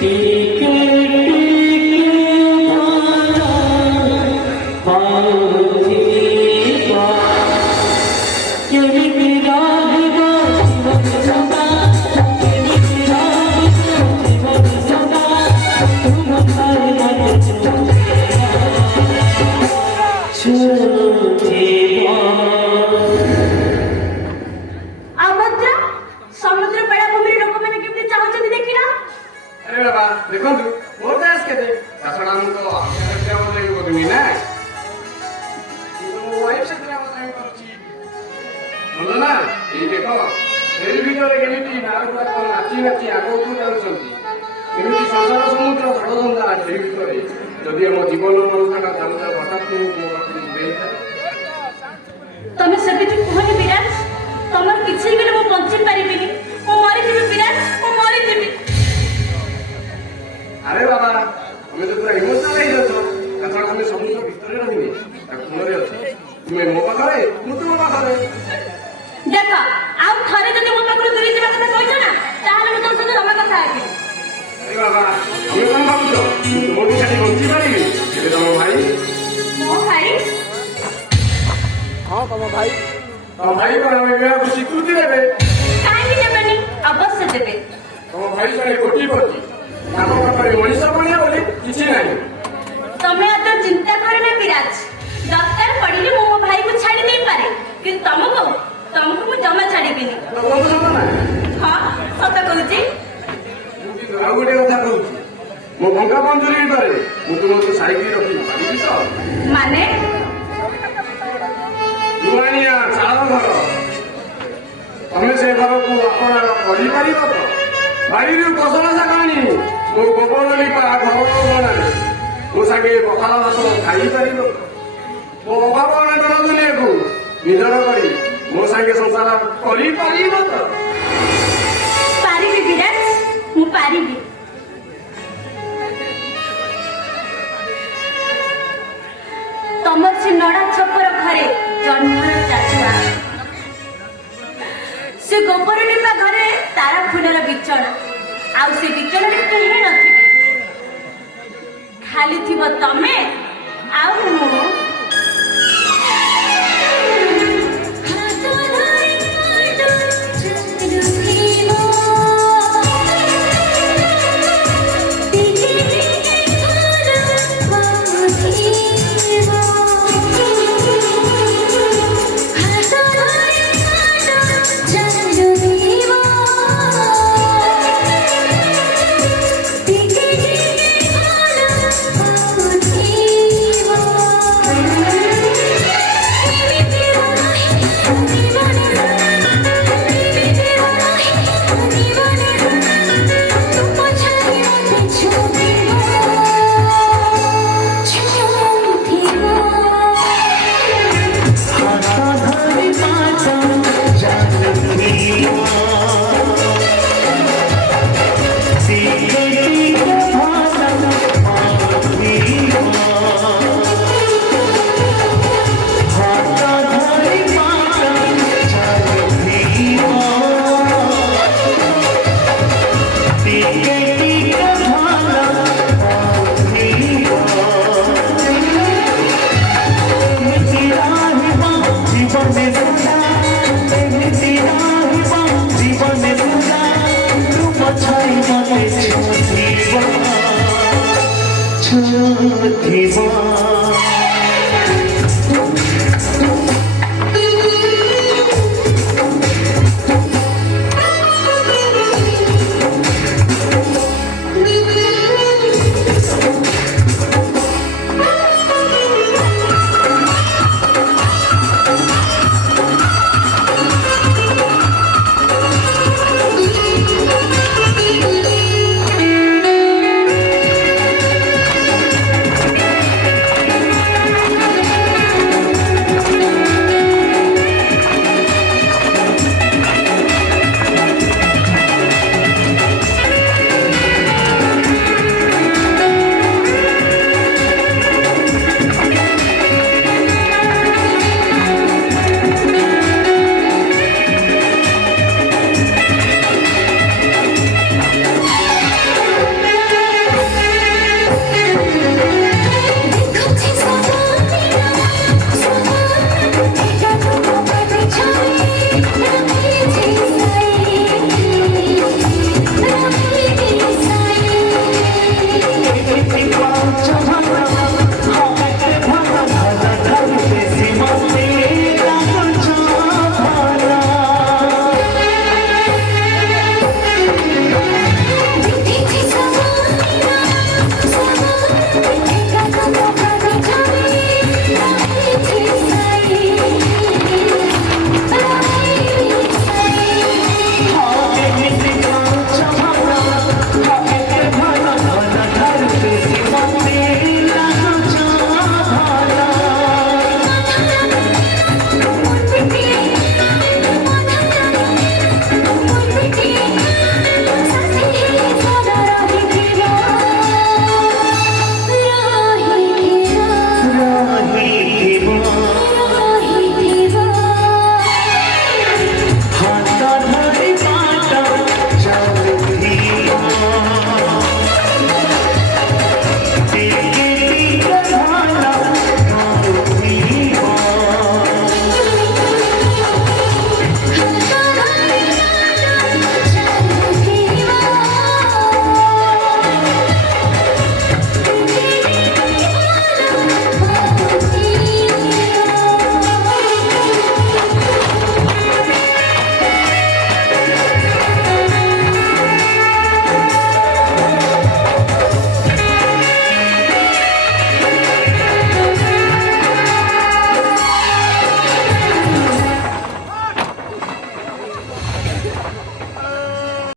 টিকে ସମୁଦ୍ର ବେଳାଭୂମିରେ ଲୋକମାନେ କେମିତି ଚାହୁଁଛନ୍ତି ଦେଖିନା? ଆରେ ବାବା ଦେଖନ୍ତୁ ମୋର ବୟସ କେତେ ତାଛଡ଼ା ମୁଁ ତ କରୁନି ନା ମୋ ୱାଇଫ ସେଥିରେ କରୁଛି ଭଲ ନା। ଏଇ ଦେଖ ଏଇ ଭିତରେ କେମିତି ନାଚି ନାଚି ଆଗକୁ ଯାଉଛନ୍ତି ଏମିତି ସଂସାର ସମୁଦ୍ର ଷଡ଼ଯନ୍ତ୍ର ସେଇ ଭିତରେ ଯଦି ଆମ ଜୀବନ ମନୁଷ୍ୟଟା ଚାଲୁଛ ହଠାତ୍ ମୋ ପାଖକୁ ଦେଇଥାଏ। ତମେ ସେମିତି କୁହନି ବିରାଜ, ତମର କିଛି ହେଇଗଲେ ମୁଁ ବଞ୍ଚି ପାରିବିନି, ମୁଁ ମରିଯିବି ବିରାଜ, ମୁଁ ମରିଯିବି। ଆରେ ବାବା ତମେ ତ ପୁରା ଇମୋସନାଲ ହେଇଯାଉଛ, ତାଛଡ଼ା ଆମେ ସମୁଦ୍ର ଭିତରେ ରହିନି ତା କୂଳରେ ଅଛ, ତୁମେ ମୋ ପାଖରେ ମୁଁ ତୁମ ପାଖରେ। ଦେଖ ଆଉ ଥରେ ଯଦି ମୋ ପାଖରୁ ଦୂରେଇ ଯିବା କଥା କହିଛ ନା ତାହେଲେ ମୁଁ ତମ ସହିତ ଜମା କଥା ହେବି। ଆରେ ବାବା ତମେ କଣ ଭାବୁଛ ମୁଁ ତୁମକୁ ଛାଡ଼ି ବଞ୍ଚି ପାରିବି? ଏବେ ତମ ଭାଇ ମୋ ଭାଇ? ହଁ ତମ ଭାଇ କଣ ଏହାକୁ ସ୍ୱୀକୃତି ଦେବେ? କାହିଁକି ଦେବେନି, ଅବଶ୍ୟ ଦେବେ। ତମ ଭାଇ ଜଣେ କୋଟିପତି, ତାଙ୍କ ପାଖରେ ମଣିଷ ପଣିଆ ବୋଲି କିଛି ନାହିଁ। ତମେ ଏତ ଚିନ୍ତା କରନା ବିରାଜ, ଦରକାର ପଡ଼ିଲେ ମୁଁ ମୋ ଭାଇକୁ ଛାଡ଼ି ଦେଇପାରେ, କିନ୍ତୁ ତମକୁ ମୁଁ ଜମା ଛାଡ଼ିବିନି। ହଁ ସତ କହୁଛି। ଆଉ ଗୋଟେ କଥା କହୁଛି, ମୋ ଭଙ୍ଗା ପଞ୍ଜୁରୀ ଭିତରେ ମୁଁ ତୁମକୁ ସାଇତି ରଖି ପାରିବି ତ? ମାନେ ଜୁଆଣିଆ ଚାଳ ଘର, ତମେ ସେ ଘରକୁ ଆପଣାର କରିପାରିବ ତ? ବାଡ଼ିରୁ ଫସଲ ଶାଗ ଆଣି ମୋ ଗୋବର ଲିପା ଘର ବନାରେ ମୋ ସାଙ୍ଗେ ପଖାଳ ଭାତ ଖାଇପାରିବ? ମୋ ଅଭାବ ଅନାଟନ ଦୁନିଆକୁ ନିଜର କରି ମୋ ସାଙ୍ଗେ ସଂସାର କରିପାରିବ ତ? ପାରିବି ବିରାଜ, ମୁଁ ପାରିବି। ତମର ସେ ନଡ଼ା ଛପର ଘରେ ଜନ୍ମର ଚାଚୁଆ, ସେ ଗୋବର ଲିପା ଘରେ ତାରା ଫୁଲର ବିଛଣା, ଆଉ ସେ ବିଛଣାରେ କେହି ନଥିବେ, ଖାଲି ଥିବ ତମେ ଆଉ ମୁଁ। জীবন